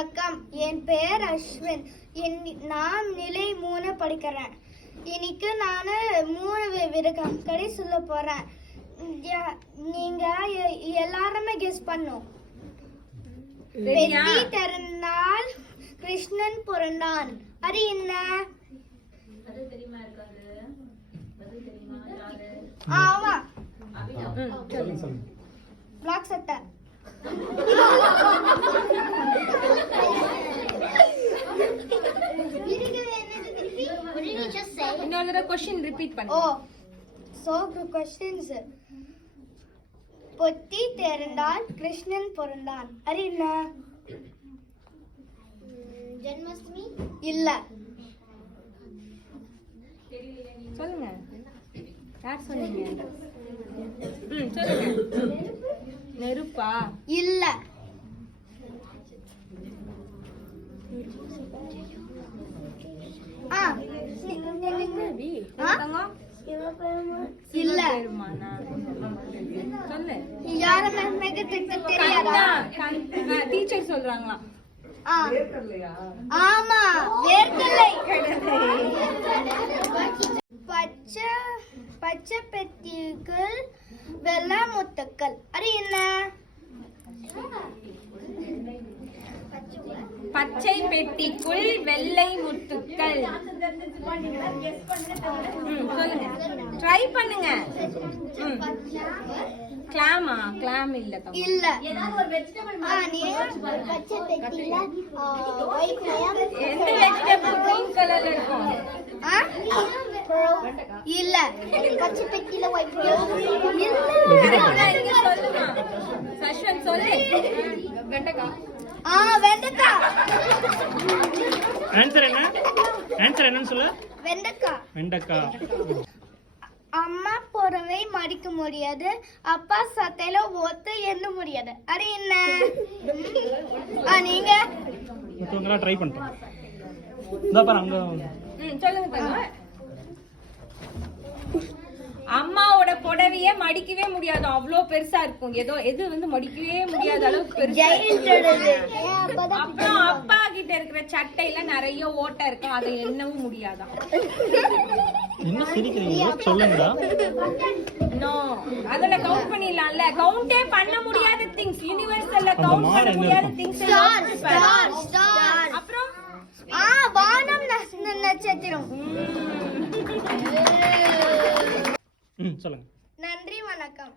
வணக்கம், என் பெயர் அஸ்வின். நான் நிலை 3 படிக்கிறேன். இன்னைக்கு நான் 3 விடுகதை சொல்ல போறேன். நீங்க எல்லாருமே கெஸ் பண்ணும். பெட்டி திறந்தால் கிருஷ்ணன் பிறந்தான். அது என்ன? ஆமா, பிளாக் சட்டை. Another question, repeat பண்ணு. Oh, so the questions. பொத்தி திறந்தால் கிருஷ்ணன் பிறந்தான். அது என்ன? ஜென்மாஷ்டமி? இல்ல. சொல்லுங்க. யார் சொன்னீங்க? சொல்லுங்க. நெருப்பா? இல்ல. இல்ல. சொல்லு. யாருமே தெரியாதா? டீச்சர் சொல்றாங்களா? ஆமா, வேர்க்கடலை. பச்சை பெட்டிகள் வெள்ளை முத்துக்கள். அது என்ன? பச்சை பெட்டிக்குள் வெள்ளை முத்துக்கள். சொல்லுங்க, ட்ரை பண்ணுங்க. கிளாமா? கிளாம் இல்ல. இல்ல. பச்சை பெட்டில எந்த வெஜிடபிள் கிரீன் கலர்ல இருக்கும்? இல்ல. பச்சை பெட்டில ஒயிட் சொல்லுமா சஷ்வன், சொல்லு. வெண்டைக்காய். வெண்டைக்காய். ஆன்சர் என்ன? ஆன்சர் என்னன்னு சொல்ல. வெண்டைக்காய். வெண்டைக்காய். அம்மா போறவை மடிக்க முடியாது, அப்பா சட்டையில ஒத்து எண்ண முடியாது. அது என்ன? நீங்க மத்தவங்கலாம் ட்ரை பண்ணிட்டோம். இதோ பாரு அங்க. சொல்லுங்க. அம்மாவோட புடவைய மடிக்கவே முடியாது, அவ்வளோ பெருசா இருக்கும். எது வந்து மடிக்கவே முடியாத அளவுக்கு பெருசா. அப்புறம் அப்பா கிட்ட இருக்கிற சட்டையில நிறைய ஓட்டை இருக்கும், அதை எண்ணவும் முடியாதான். என்ன சிரிக்கிறீங்க? சொல்லுங்கடா. நோ, அதல கவுண்ட் பண்ணிடலாம்ல. கவுண்டே பண்ண முடியாத திங்ஸ், யுனிவர்சல்ல கவுண்ட் பண்ண முடியாத திங்ஸ். அப்புறம் வானம் நட்சத்திரம். சொல்லுங்க. நன்றி, வணக்கம்.